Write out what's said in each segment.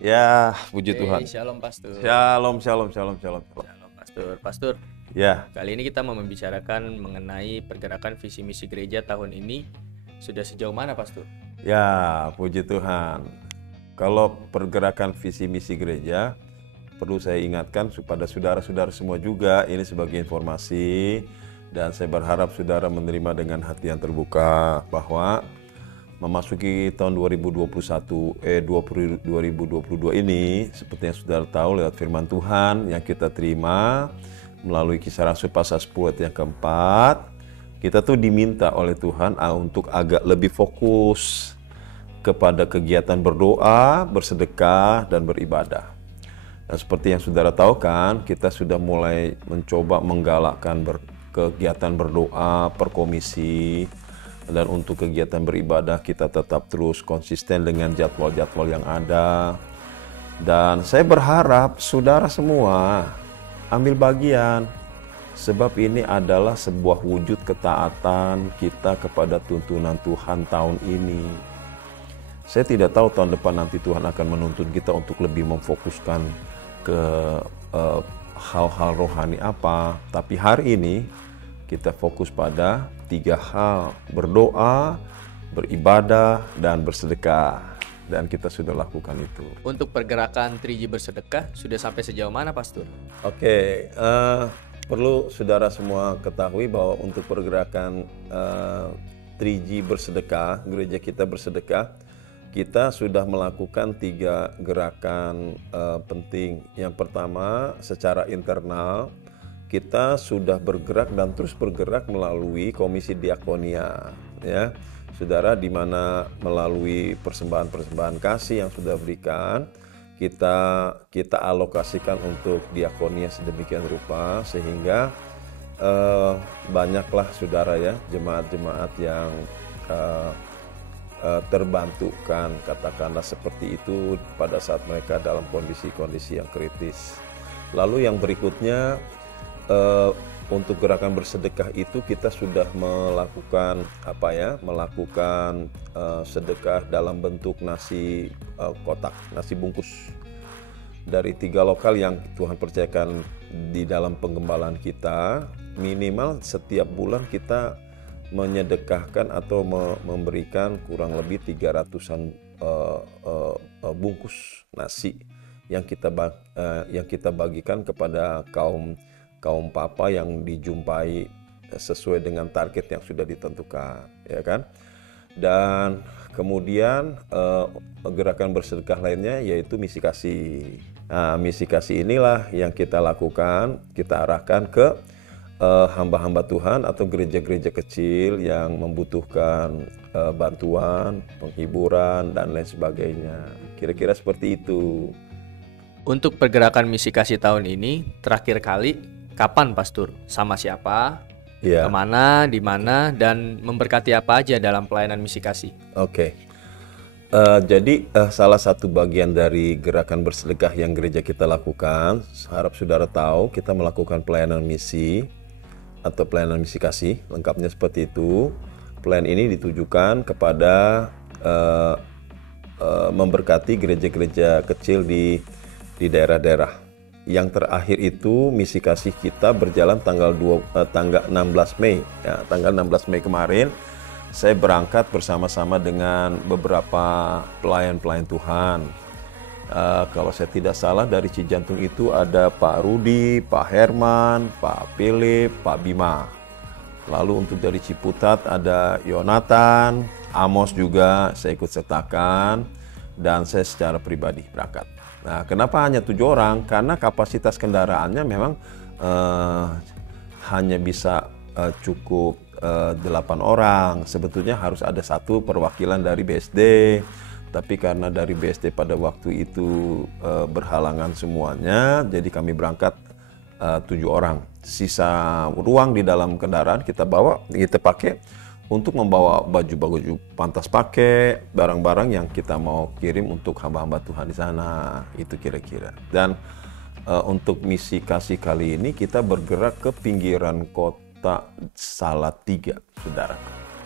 Ya, puji Tuhan. Shalom Pastor. Shalom, shalom, shalom, shalom. Shalom Pastor. Pastor, Ya, kali ini kita mau membicarakan mengenai pergerakan visi misi gereja tahun ini. Sudah sejauh mana Pastor? ya, puji Tuhan. Kalau pergerakan visi misi gereja, perlu saya ingatkan kepada saudara-saudara semua juga, ini sebagai informasi, dan saya berharap saudara menerima dengan hati yang terbuka bahwa memasuki tahun 2022 ini, seperti yang saudara tahu lewat firman Tuhan yang kita terima melalui Kisah Rasul pasal 10 ayat yang keempat, kita tuh diminta oleh Tuhan untuk agak lebih fokus kepada kegiatan berdoa, bersedekah, dan beribadah. Dan seperti yang saudara tahu kan, kita sudah mulai mencoba menggalakkan kegiatan berdoa per komisi. Dan untuk kegiatan beribadah kita tetap terus konsisten dengan jadwal-jadwal yang ada. Dan saya berharap saudara semua ambil bagian, sebab ini adalah sebuah wujud ketaatan kita kepada tuntunan Tuhan tahun ini. Saya tidak tahu tahun depan nanti Tuhan akan menuntun kita untuk lebih memfokuskan ke hal-hal rohani apa. Tapi hari ini kita fokus pada 3 hal: berdoa, beribadah, dan bersedekah. Dan kita sudah lakukan itu. Untuk pergerakan 3G bersedekah sudah sampai sejauh mana Pastor? Oke, perlu saudara semua ketahui bahwa untuk pergerakan 3G bersedekah, gereja kita bersedekah, kita sudah melakukan 3 gerakan penting. Yang pertama, secara internal, kita sudah bergerak dan terus bergerak melalui Komisi Diakonia, ya, saudara, di mana melalui persembahan-persembahan kasih yang sudah berikan, kita alokasikan untuk diakonia sedemikian rupa sehingga banyaklah saudara ya, jemaat-jemaat yang terbantukan, katakanlah seperti itu, pada saat mereka dalam kondisi-kondisi yang kritis. Lalu yang berikutnya, untuk gerakan bersedekah itu kita sudah melakukan melakukan sedekah dalam bentuk nasi kotak, nasi bungkus dari 3 lokal yang Tuhan percayakan di dalam penggembalaan kita. Minimal setiap bulan kita menyedekahkan atau memberikan kurang lebih 300-an bungkus nasi yang kita bagikan kepada kaum papa yang dijumpai sesuai dengan target yang sudah ditentukan, ya kan? Dan kemudian gerakan bersedekah lainnya yaitu misi kasih. Nah, misi kasih inilah yang kita lakukan, kita arahkan ke hamba-hamba Tuhan atau gereja-gereja kecil yang membutuhkan bantuan, penghiburan, dan lain sebagainya. Kira-kira seperti itu. Untuk pergerakan misi kasih tahun ini terakhir kali kapan Pastor? Sama siapa? Ya. Kemana? Di mana? Dan memberkati apa aja dalam pelayanan misi kasih? Oke. Jadi salah satu bagian dari gerakan bersedekah yang gereja kita lakukan, harap saudara tahu, kita melakukan pelayanan misi atau pelayanan misi kasih, lengkapnya seperti itu. Pelayanan ini ditujukan kepada memberkati gereja-gereja kecil di daerah-daerah. Yang terakhir itu misi kasih kita berjalan tanggal 16 Mei. Ya, tanggal 16 Mei kemarin saya berangkat bersama-sama dengan beberapa pelayan-pelayan Tuhan. Kalau saya tidak salah dari Cijantung itu ada Pak Rudi, Pak Herman, Pak Philip, Pak Bima. Lalu untuk dari Ciputat ada Yonatan, Amos juga saya ikut sertakan, dan saya secara pribadi berangkat. Nah, kenapa hanya 7 orang? Karena kapasitas kendaraannya memang hanya bisa cukup 8 orang. Sebetulnya harus ada 1 perwakilan dari BSD, tapi karena dari BSD pada waktu itu berhalangan semuanya, jadi kami berangkat 7 orang. Sisa ruang di dalam kendaraan kita pakai untuk membawa baju-baju pantas pakai, barang-barang yang kita mau kirim untuk hamba-hamba Tuhan di sana, itu kira-kira. Dan untuk misi kasih kali ini kita bergerak ke pinggiran kota Salatiga, saudara.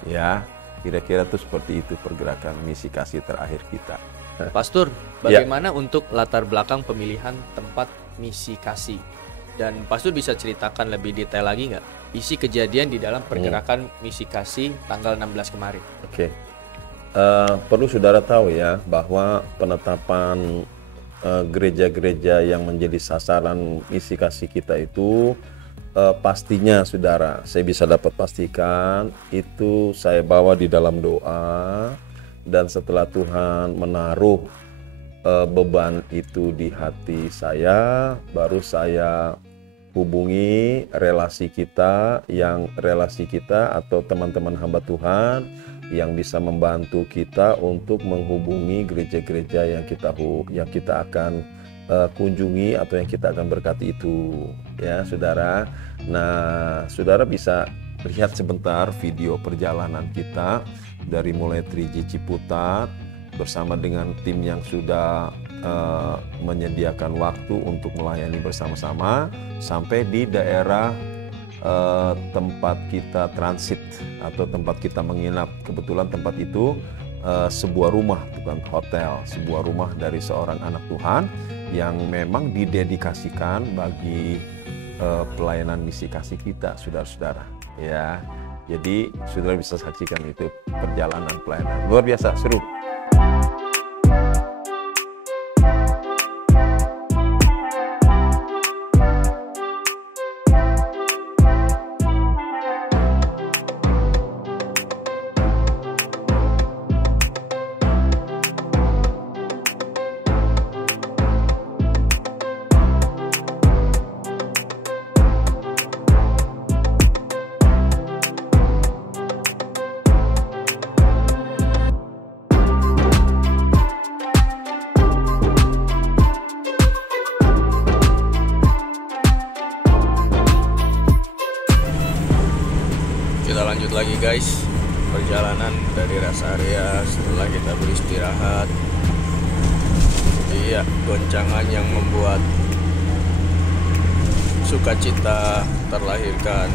Ya, kira-kira tuh seperti itu pergerakan misi kasih terakhir kita. Pastor, bagaimana untuk latar belakang pemilihan tempat misi kasih? Dan Pastor bisa ceritakan lebih detail lagi nggak isi kejadian di dalam pergerakan misi kasih tanggal 16 kemarin? Oke. Perlu saudara tahu ya bahwa penetapan gereja-gereja yang menjadi sasaran misi kasih kita itu pastinya saudara, saya bisa dapat pastikan itu saya bawa di dalam doa, dan setelah Tuhan menaruh beban itu di hati saya, baru saya hubungi relasi kita atau teman-teman hamba Tuhan yang bisa membantu kita untuk menghubungi gereja-gereja yang kita akan kunjungi atau yang kita akan berkati itu, ya saudara. Nah, saudara bisa lihat sebentar video perjalanan kita dari mulai 3G Ciputat bersama dengan tim yang sudah menyediakan waktu untuk melayani bersama-sama sampai di daerah tempat kita transit atau tempat kita menginap. Kebetulan tempat itu sebuah rumah, bukan hotel, sebuah rumah dari seorang anak Tuhan yang memang didedikasikan bagi pelayanan misi kasih kita, saudara-saudara. Ya, jadi saudara bisa saksikan itu perjalanan pelayanan luar biasa seru. Kita lanjut lagi guys, perjalanan dari rest area setelah kita beristirahat. Iya, goncangan yang membuat sukacita terlahirkan.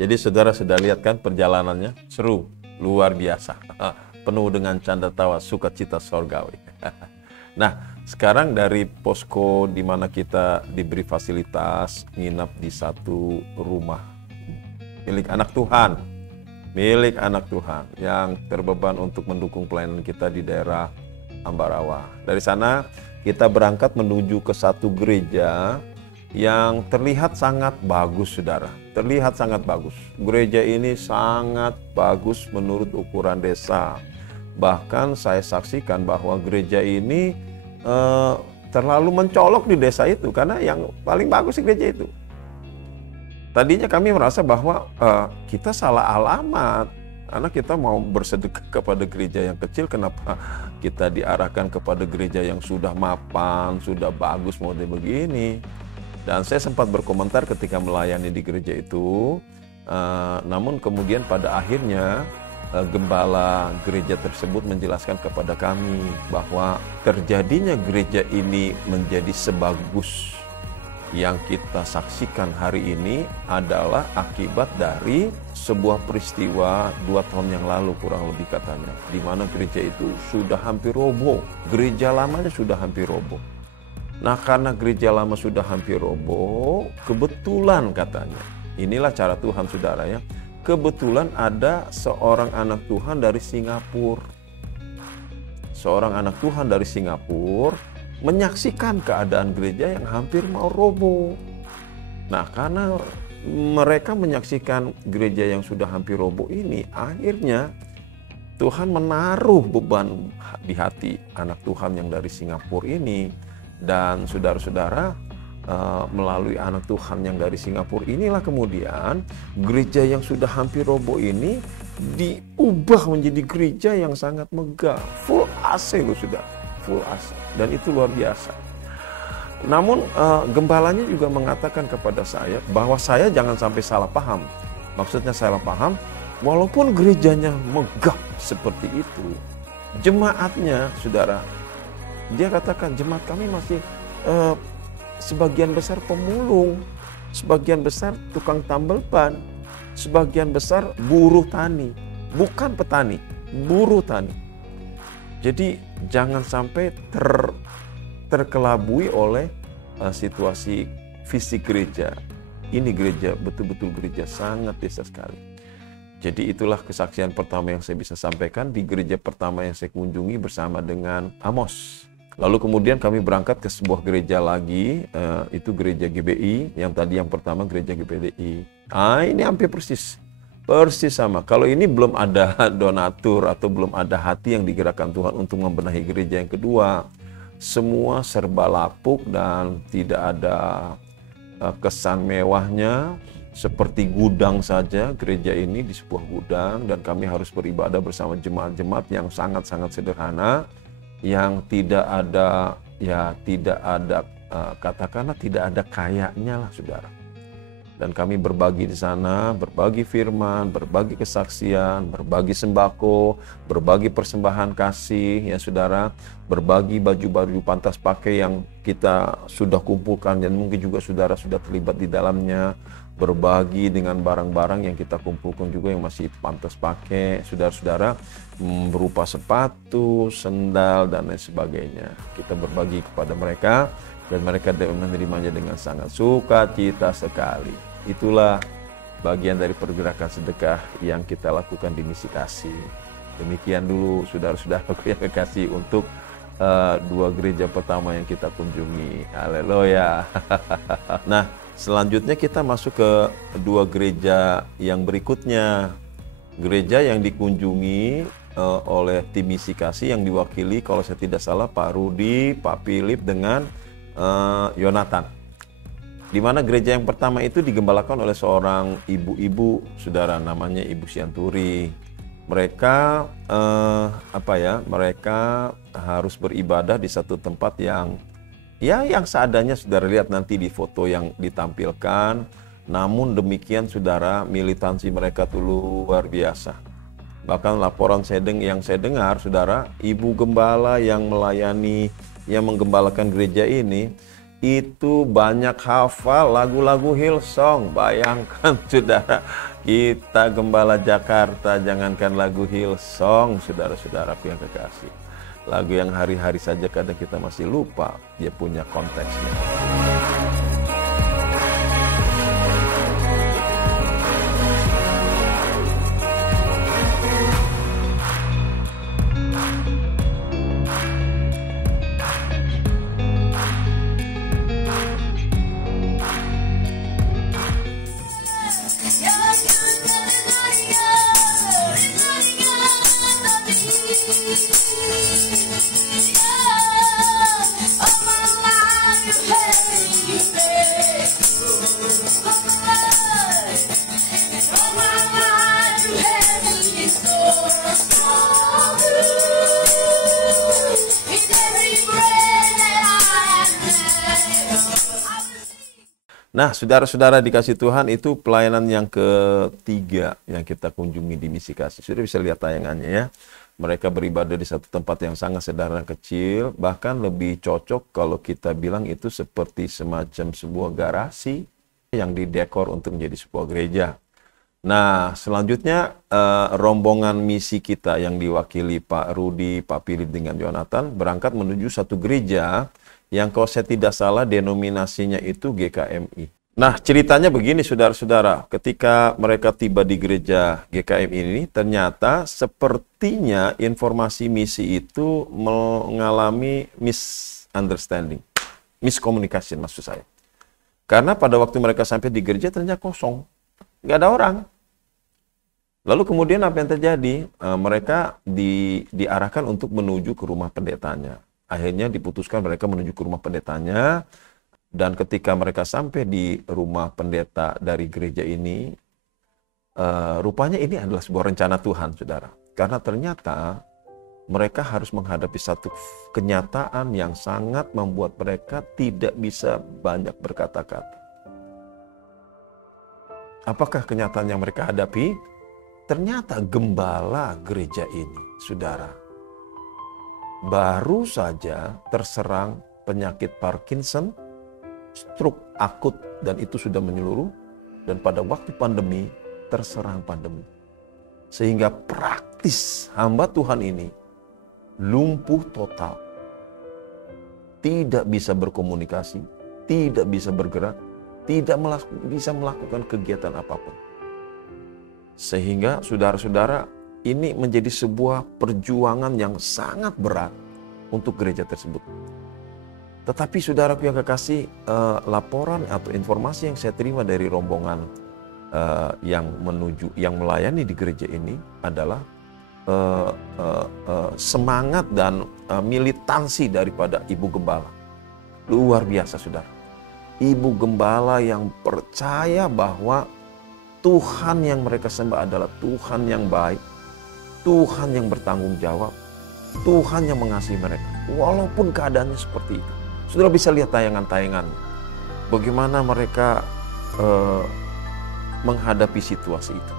Jadi saudara sudah lihat kan perjalanannya seru, luar biasa. Penuh dengan canda tawa, sukacita sorgawi. Nah, sekarang dari posko di mana kita diberi fasilitas nginap di satu rumah milik anak Tuhan yang terbeban untuk mendukung pelayanan kita di daerah Ambarawa. Dari sana kita berangkat menuju ke satu gereja yang terlihat sangat bagus, saudara. Terlihat sangat bagus. Gereja ini sangat bagus menurut ukuran desa. Bahkan saya saksikan bahwa gereja ini terlalu mencolok di desa itu, karena yang paling bagus di gereja itu. Tadinya kami merasa bahwa kita salah alamat, karena kita mau bersedekah kepada gereja yang kecil, kenapa kita diarahkan kepada gereja yang sudah mapan, sudah bagus model begini. Dan saya sempat berkomentar ketika melayani di gereja itu, namun kemudian pada akhirnya gembala gereja tersebut menjelaskan kepada kami bahwa terjadinya gereja ini menjadi sebagus yang kita saksikan hari ini adalah akibat dari sebuah peristiwa 2 tahun yang lalu kurang lebih katanya, di mana gereja itu sudah hampir roboh. Gereja lamanya sudah hampir roboh. Nah, karena gereja lama sudah hampir roboh, kebetulan katanya, inilah cara Tuhan, saudara ya, kebetulan ada seorang anak Tuhan dari Singapura. Seorang anak Tuhan dari Singapura menyaksikan keadaan gereja yang hampir mau roboh. Nah, karena mereka menyaksikan gereja yang sudah hampir roboh ini, akhirnya Tuhan menaruh beban di hati anak Tuhan yang dari Singapura ini. Dan saudara-saudara, melalui anak Tuhan yang dari Singapura inilah kemudian gereja yang sudah hampir roboh ini diubah menjadi gereja yang sangat megah, full AC loh, sudah full AC, dan itu luar biasa. Namun gembalanya juga mengatakan kepada saya bahwa saya jangan sampai salah paham. Maksudnya salah paham, walaupun gerejanya megah seperti itu, jemaatnya, saudara, dia katakan jemaat kami masih sebagian besar pemulung, sebagian besar tukang tambal ban, sebagian besar buruh tani, bukan petani, buruh tani. Jadi jangan sampai terkelabui oleh situasi fisik gereja. Ini gereja, betul-betul gereja sangat desa sekali. Jadi itulah kesaksian pertama yang saya bisa sampaikan di gereja pertama yang saya kunjungi bersama dengan Amos. Lalu kemudian kami berangkat ke sebuah gereja lagi, itu gereja GBI, yang tadi yang pertama gereja GPDI. Ini hampir persis sama. Kalau ini belum ada donatur atau belum ada hati yang digerakkan Tuhan untuk membenahi gereja yang kedua. Semua serba lapuk dan tidak ada kesan mewahnya, seperti gudang saja gereja ini, di sebuah gudang, dan kami harus beribadah bersama jemaat-jemaat yang sangat-sangat sederhana, yang tidak ada katakanlah tidak ada kayaknya lah, saudara. Dan kami berbagi di sana, berbagi firman, berbagi kesaksian, berbagi sembako, berbagi persembahan kasih, ya saudara, berbagi baju-baju pantas pakai yang kita sudah kumpulkan dan mungkin juga saudara sudah terlibat di dalamnya, berbagi dengan barang-barang yang kita kumpulkan juga yang masih pantas pakai, saudara-saudara, berupa sepatu, sendal, dan lain sebagainya. Kita berbagi kepada mereka, dan mereka menerimanya dengan sangat sukacita sekali. Itulah bagian dari pergerakan sedekah yang kita lakukan di Misi Kasih. Demikian dulu saudara-saudaraku yang kekasih untuk dua gereja pertama yang kita kunjungi. Haleluya. Nah, selanjutnya kita masuk ke dua gereja yang berikutnya. Gereja yang dikunjungi oleh tim Misi Kasih yang diwakili, kalau saya tidak salah, Pak Rudi, Pak Philip, dengan Yonatan. Di mana gereja yang pertama itu digembalakan oleh seorang ibu-ibu, saudara, namanya Ibu Sianturi. Mereka mereka harus beribadah di satu tempat yang seadanya, saudara lihat nanti di foto yang ditampilkan. Namun demikian, saudara, militansi mereka tuh luar biasa. Bahkan laporan yang saya dengar, saudara, ibu gembala yang melayani, yang menggembalakan gereja ini, itu banyak hafal lagu-lagu Hillsong. Bayangkan, saudara, kita gembala Jakarta, jangankan lagu Hillsong, saudara-saudaraku yang kekasih. Lagu yang hari-hari saja kadang kita masih lupa, dia punya konteksnya. Nah, saudara-saudara dikasih Tuhan, itu pelayanan yang ketiga yang kita kunjungi di Misi Kasih. Sudah bisa lihat tayangannya ya. Mereka beribadah di satu tempat yang sangat sederhana kecil, bahkan lebih cocok kalau kita bilang itu seperti semacam sebuah garasi yang didekor untuk menjadi sebuah gereja. Nah, selanjutnya rombongan misi kita yang diwakili Pak Rudi, Pak Philip dengan Yonatan berangkat menuju satu gereja yang kalau saya tidak salah denominasinya itu GKMI. Nah, ceritanya begini, saudara-saudara. Ketika mereka tiba di gereja GKMI ini, ternyata sepertinya informasi misi itu mengalami misunderstanding. Miscommunication maksud saya. Karena pada waktu mereka sampai di gereja ternyata kosong. Nggak ada orang. Lalu kemudian apa yang terjadi? Mereka diarahkan untuk menuju ke rumah pendetanya. Akhirnya diputuskan mereka menuju ke rumah pendetanya, dan ketika mereka sampai di rumah pendeta dari gereja ini, rupanya ini adalah sebuah rencana Tuhan, saudara. Karena ternyata mereka harus menghadapi satu kenyataan yang sangat membuat mereka tidak bisa banyak berkata-kata. Apakah kenyataan yang mereka hadapi? Ternyata gembala gereja ini, saudara, baru saja terserang penyakit Parkinson stroke akut dan itu sudah menyeluruh, dan pada waktu pandemi terserang pandemi. Sehingga praktis hamba Tuhan ini lumpuh total. Tidak bisa berkomunikasi, tidak bisa bergerak, tidak bisa melakukan kegiatan apapun. Sehingga saudara-saudara, ini menjadi sebuah perjuangan yang sangat berat untuk gereja tersebut. Tetapi saudaraku yang kekasih, laporan atau informasi yang saya terima dari rombongan yang melayani di gereja ini adalah semangat dan militansi daripada Ibu Gembala. Luar biasa saudara. Ibu Gembala yang percaya bahwa Tuhan yang mereka sembah adalah Tuhan yang baik, Tuhan yang bertanggung jawab, Tuhan yang mengasihi mereka. Walaupun keadaannya seperti itu. Saudara bisa lihat tayangan-tayangannya. Bagaimana mereka menghadapi situasi itu.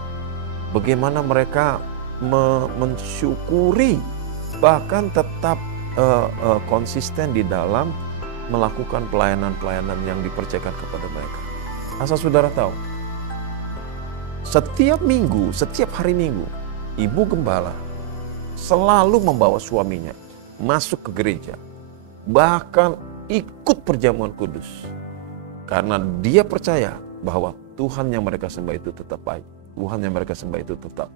Bagaimana mereka mensyukuri, bahkan tetap konsisten di dalam melakukan pelayanan-pelayanan yang dipercayakan kepada mereka. Asal saudara tahu, setiap minggu, setiap hari Minggu, Ibu Gembala selalu membawa suaminya masuk ke gereja, bahkan ikut perjamuan kudus. Karena dia percaya bahwa Tuhan yang mereka sembah itu tetap baik. Tuhan yang mereka sembah itu tetap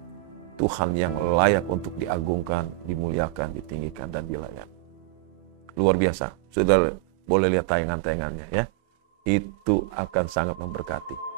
Tuhan yang layak untuk diagungkan, dimuliakan, ditinggikan, dan dilayani. Luar biasa. Saudara boleh lihat tayangan-tayangannya ya. Itu akan sangat memberkati.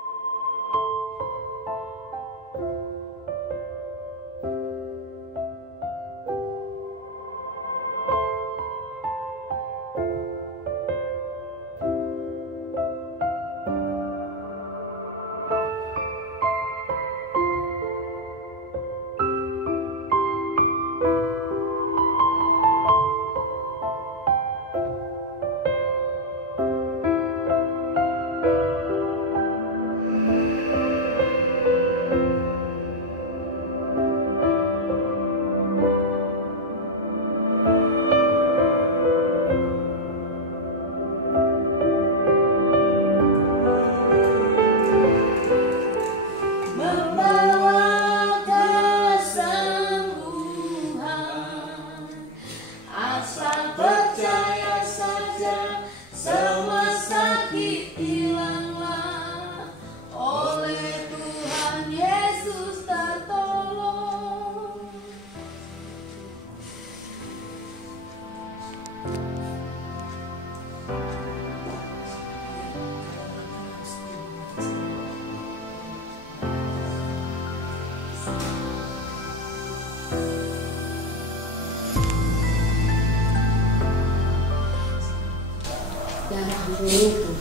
Darah-Mu Tuhan,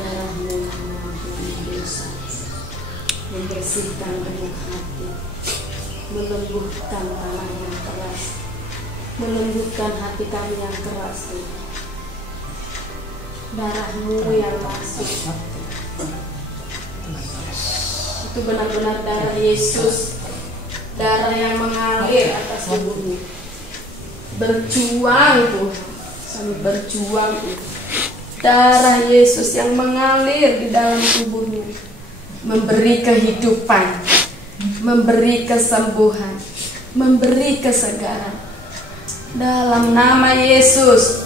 darah-Mu yang mengampuni dosa, membersihkan remuk hati, melembutkan tanah yang keras, melembutkan hati kami yang keras Tuhan. Darah-Mu yang masuk, itu benar-benar darah Yesus, darah yang mengalir atas tubuh-Mu. Berjuang Tuhan, kami berjuang Tuhan. Darah Yesus yang mengalir di dalam tubuh-Mu, memberi kehidupan, memberi kesembuhan, memberi kesegaran. Dalam nama Yesus.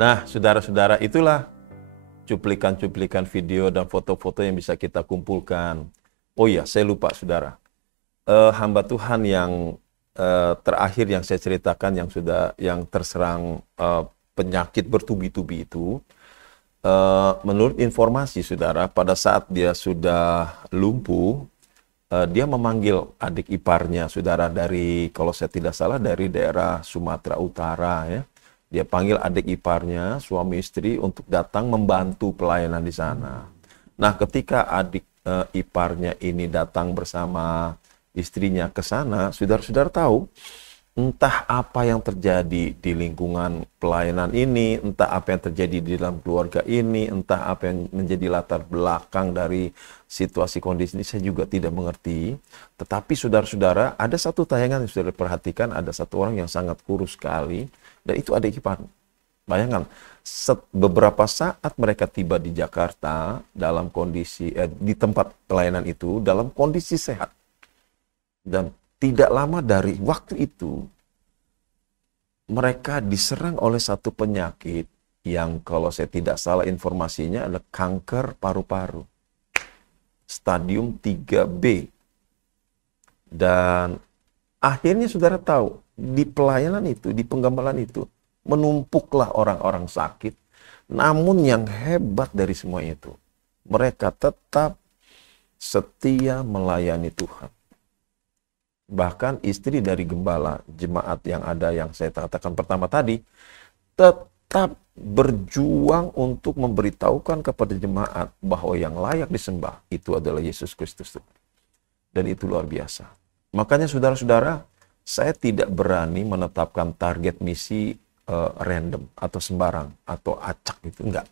Nah, saudara-saudara, itulah cuplikan-cuplikan video dan foto-foto yang bisa kita kumpulkan. Oh iya, saya lupa, saudara. Hamba Tuhan yang terakhir yang saya ceritakan yang terserang penyakit bertubi-tubi itu, menurut informasi saudara, pada saat dia sudah lumpuh, dia memanggil adik iparnya, saudara, dari, kalau saya tidak salah, dari daerah Sumatera Utara ya. Dia panggil adik iparnya, suami istri, untuk datang membantu pelayanan di sana. Nah, ketika adik iparnya ini datang bersama istrinya ke sana, saudara-saudara tahu, entah apa yang terjadi di lingkungan pelayanan ini, entah apa yang terjadi di dalam keluarga ini, entah apa yang menjadi latar belakang dari situasi kondisi ini, saya juga tidak mengerti. Tetapi saudara-saudara, ada satu tayangan yang saudara perhatikan, ada satu orang yang sangat kurus sekali, dan itu adik ipar. Bayangkan, beberapa saat mereka tiba di Jakarta dalam kondisi, di tempat pelayanan itu, dalam kondisi sehat. Dan tidak lama dari waktu itu, mereka diserang oleh satu penyakit yang, kalau saya tidak salah informasinya, adalah kanker paru-paru. Stadium 3B. Dan akhirnya saudara tahu, di pelayanan itu, di penggembalaan itu, menumpuklah orang-orang sakit. Namun yang hebat dari semua itu, mereka tetap setia melayani Tuhan. Bahkan istri dari gembala, jemaat yang ada yang saya katakan pertama tadi, tetap berjuang untuk memberitahukan kepada jemaat bahwa yang layak disembah itu adalah Yesus Kristus. Dan itu luar biasa. Makanya saudara-saudara, saya tidak berani menetapkan target misi random atau sembarang atau acak, itu enggak.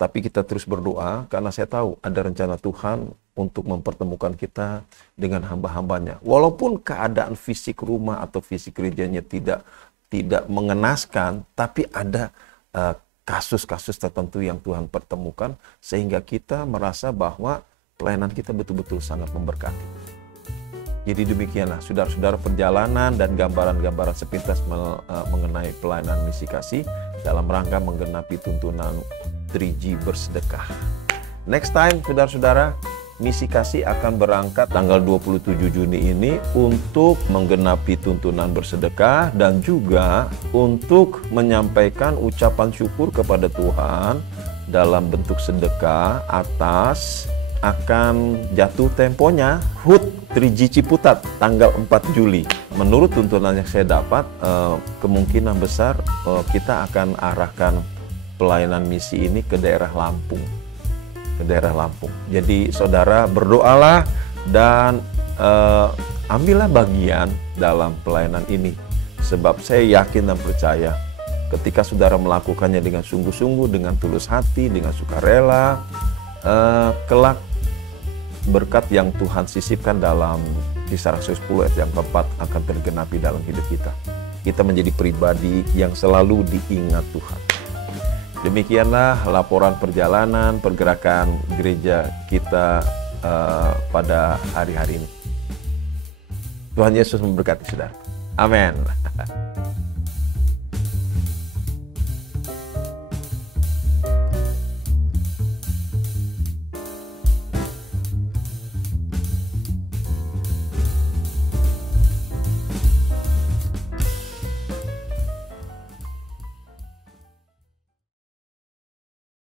Tapi kita terus berdoa karena saya tahu ada rencana Tuhan untuk mempertemukan kita dengan hamba-hambanya. Walaupun keadaan fisik rumah atau fisik gerejanya tidak mengenaskan, tapi ada kasus-kasus tertentu yang Tuhan pertemukan sehingga kita merasa bahwa pelayanan kita betul-betul sangat memberkati. Jadi demikianlah saudara-saudara, perjalanan dan gambaran-gambaran sepintas mengenai pelayanan misi kasih dalam rangka menggenapi tuntunan 3G bersedekah. Next time saudara-saudara, misi kasih akan berangkat tanggal 27 Juni ini untuk menggenapi tuntunan bersedekah dan juga untuk menyampaikan ucapan syukur kepada Tuhan dalam bentuk sedekah atas akan jatuh temponya HUT 3G Ciputat tanggal 4 Juli. Menurut tuntunan yang saya dapat, kemungkinan besar kita akan arahkan pelayanan misi ini ke daerah Lampung. Jadi saudara berdoalah dan ambillah bagian dalam pelayanan ini. Sebab saya yakin dan percaya ketika saudara melakukannya dengan sungguh-sungguh, dengan tulus hati, dengan sukarela, kelak berkat yang Tuhan sisipkan dalam Kisah Rasul 10 ayat yang keempat akan tergenapi dalam hidup kita. Kita menjadi pribadi yang selalu diingat Tuhan. Demikianlah laporan perjalanan pergerakan gereja kita pada hari-hari ini. Tuhan Yesus memberkati saudara. Amin.